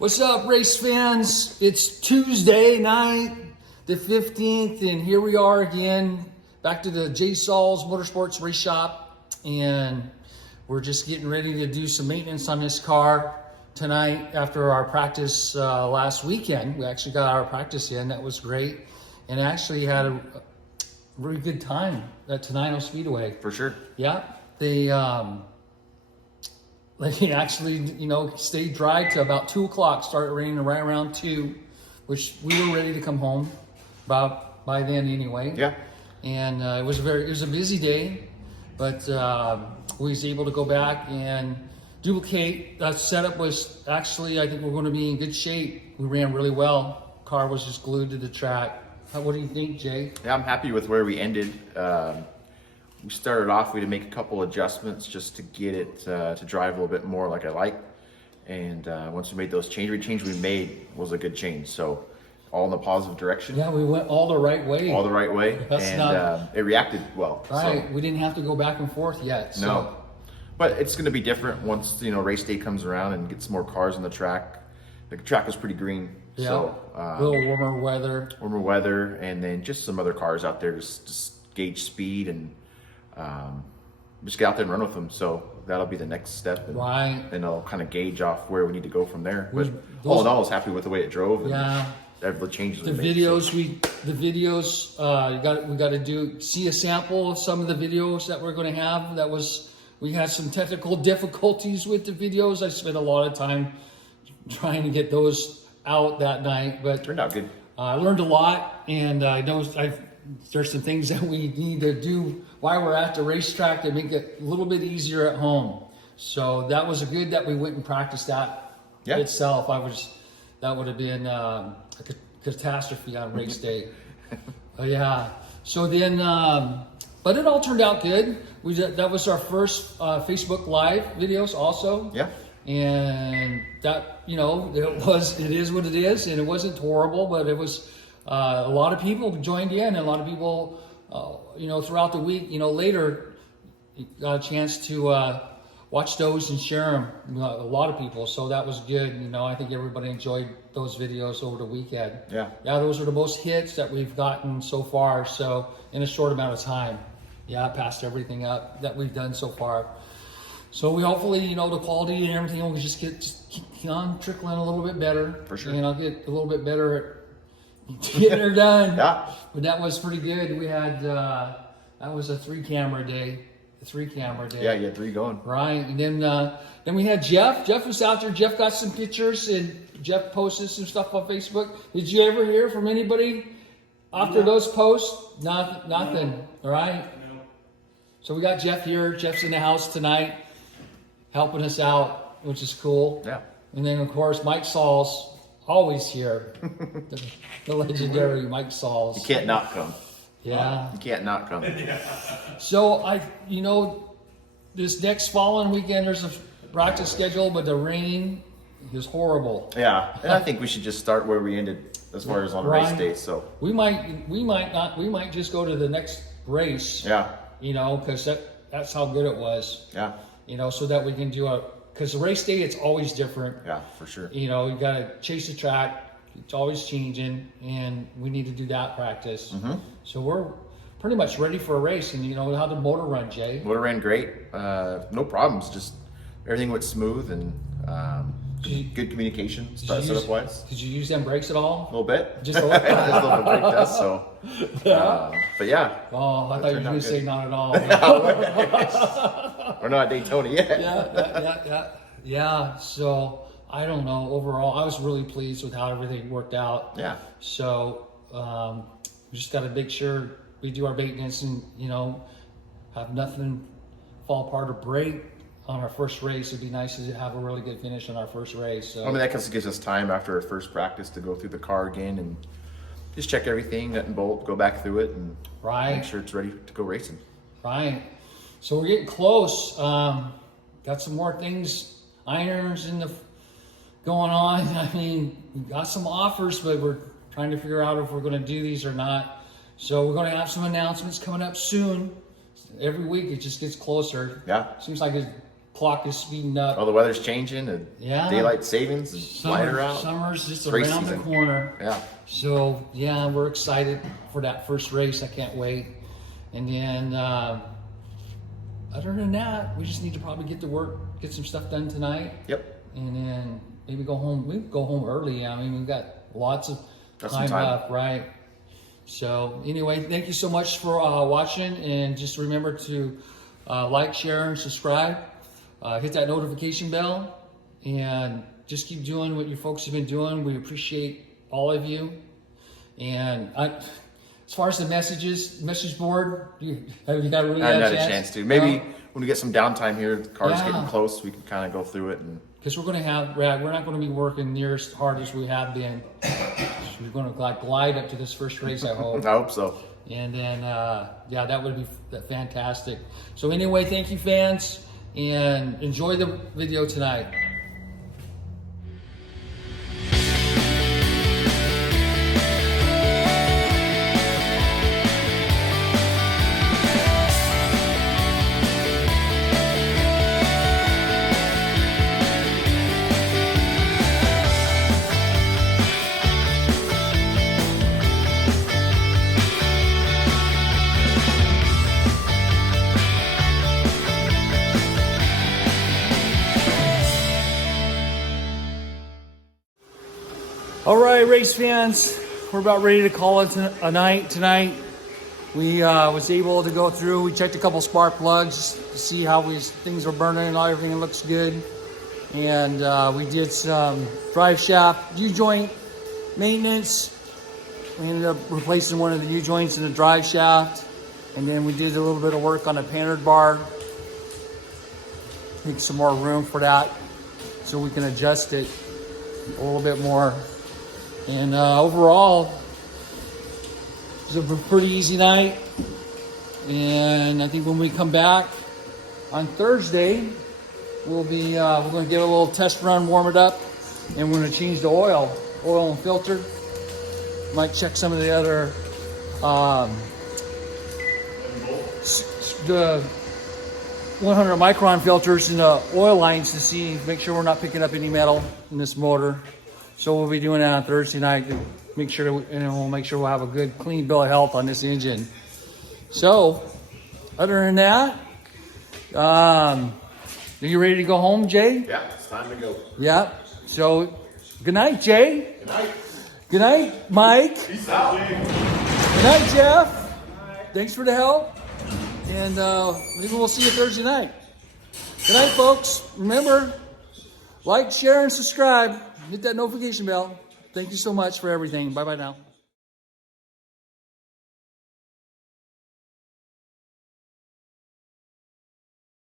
What's up, race fans? It's Tuesday night, the 15th, and here we are again, back to the J. Sauls Motorsports Race Shop, and we're just getting ready to do some maintenance on this car tonight after our practice last weekend. We actually got our practice in. That was great, and actually had a really good time at Tenino Speedway. For sure. Yeah, they actually, stayed dry to about 2 o'clock. Started raining right around 2, which we were ready to come home by then anyway. Yeah. And it was a busy day, but we was able to go back and duplicate. That setup was actually, I think we're going to be in good shape. We ran really well. Car was just glued to the track. What do you think, Jay? Yeah, I'm happy with where we ended. We started off, we had to make a couple adjustments just to get it to drive a little bit more like I like. And once we made those changes, every change we made was a good change. So all in the positive direction. Yeah, we went all the right way. All the right way. It reacted well. Right, So, we didn't have to go back and forth yet. So. no. But it's going to be different once, race day comes around and gets more cars on the track. The track was pretty green. Yeah, So, a little warmer weather. Warmer weather, and then just some other cars out there just gauge speed and just get out there and run with them. So that'll be the next step. And Right. then I'll kind of gauge off where we need to go from there. But Those- all in all, I was happy with the way it drove. And Yeah. the changes The we made. videos we got to see a sample of some of the videos that we're going to have. We had some technical difficulties with the videos. I spent a lot of time trying to get those out that night, but Turned out good. I learned a lot, and I know there's some things that we need to do while we're at the racetrack to make it a little bit easier at home. So that was good that we went and practiced that itself. That would have been a catastrophe on race day. Yeah. So then, but it all turned out good. That was our first Facebook Live videos also. Yeah. And that, it is what it is, and it wasn't horrible, but it was, a lot of people joined in, and a lot of people, throughout the week, later got a chance to watch those and share them, a lot of people, so that was good. I think everybody enjoyed those videos over the weekend. Yeah. Yeah, those are the most hits that we've gotten so far, so in a short amount of time. Yeah, past everything up that we've done so far. So we hopefully, the quality and everything will just keep on trickling a little bit better. For sure. And I'll get a little bit better at getting her done. Yeah. But that was pretty good. We had, that was a 3-camera day. Yeah, you had 3 going. Right. And then we had Jeff. Jeff was out there. Jeff got some pictures, and Jeff posted some stuff on Facebook. Did you ever hear from anybody after those posts? Nothing. All right. No. So we got Jeff here. Jeff's in the house tonight, helping us out, which is cool. Yeah. And then, of course, Mike Sauls, always here. the legendary Mike Sauls. You can't not come. Yeah. You can't not come. So, this next following weekend, there's a practice schedule, but the rain is horrible. Yeah. And I think we should just start where we ended as far as on race Ryan, day. So we might just go to the next race. yeah. Because that's how good it was. Yeah. So that we can do because the race day, it's always different. Yeah, for sure. You got to chase the track. It's always changing, and we need to do that practice. Mm-hmm. So we're pretty much ready for a race. And how the motor run, Jay? Motor ran great. No problems. Just everything went smooth and good communication setup wise. Did you use them brakes at all? A little bit. Just a little bit. Just a little bit brake test. So, but yeah. Oh, I thought you were going to say not at all. We're not at Daytona yet. Yeah. So I don't know. Overall, I was really pleased with how everything worked out. Yeah. So we just got to make sure we do our maintenance and have nothing fall apart or break on our first race. It'd be nice to have a really good finish on our first race. So. I mean, that gives us time after our first practice to go through the car again and just check everything, nut and bolt, go back through it, and make sure it's ready to go racing. Right. So we're getting close. Got some more things, irons going on. I mean, we got some offers, but we're trying to figure out if we're going to do these or not. So we're going to have some announcements coming up soon. Every week it just gets closer. Yeah. Seems like it's clock is speeding up. Oh, the weather's changing and Yeah. daylight savings is lighter out. Summer's just Race around the season. corner. Yeah. So yeah, we're excited for that first race. I can't wait. And then other than that, we just need to probably get to work, get some stuff done tonight, Yep. and then maybe go home. We go home early. I mean, we've got lots of Got some time time. left, right? So anyway, thank you so much for watching, and just remember to like, share, and subscribe. Hit that notification bell, and just keep doing what you folks have been doing. We appreciate all of you. And as far as the message board, have you really I had haven't had a chance to. Maybe when we get some downtime here, the car's Yeah. getting close, we can kind of go through it. And because we're not going to be working near as hard as we have been. So we're going to glide up to this first race, I hope. I hope so. And then, yeah, that would be fantastic. So anyway, thank you, fans, and enjoy the video tonight. All right, race fans, we're about ready to call it a night tonight. We was able to go through. We checked a couple spark plugs to see how things are burning and everything looks good. And we did some drive shaft U-joint maintenance. We ended up replacing one of the U-joints in the drive shaft. And then we did a little bit of work on the Panhard bar. Make some more room for that so we can adjust it a little bit more. And overall, it was a pretty easy night. And I think when we come back on Thursday, we'll be we're going to get a little test run, warm it up, and we're going to change the oil and filter. Might check some of the other the 100 micron filters in the oil lines to make sure we're not picking up any metal in this motor. So we'll be doing that on Thursday night to make sure we'll make sure we'll have a good clean bill of health on this engine. So other than that, are you ready to go home, Jay? Yeah, it's time to go. Yeah. So good night, Jay. Good night. Good night, Mike. Peace out. Good night, Jeff. Thanks for the help. And maybe we'll see you Thursday night. Good night, folks. Remember, like, share, and subscribe. Hit that notification bell. Thank you so much for everything. Bye-bye now.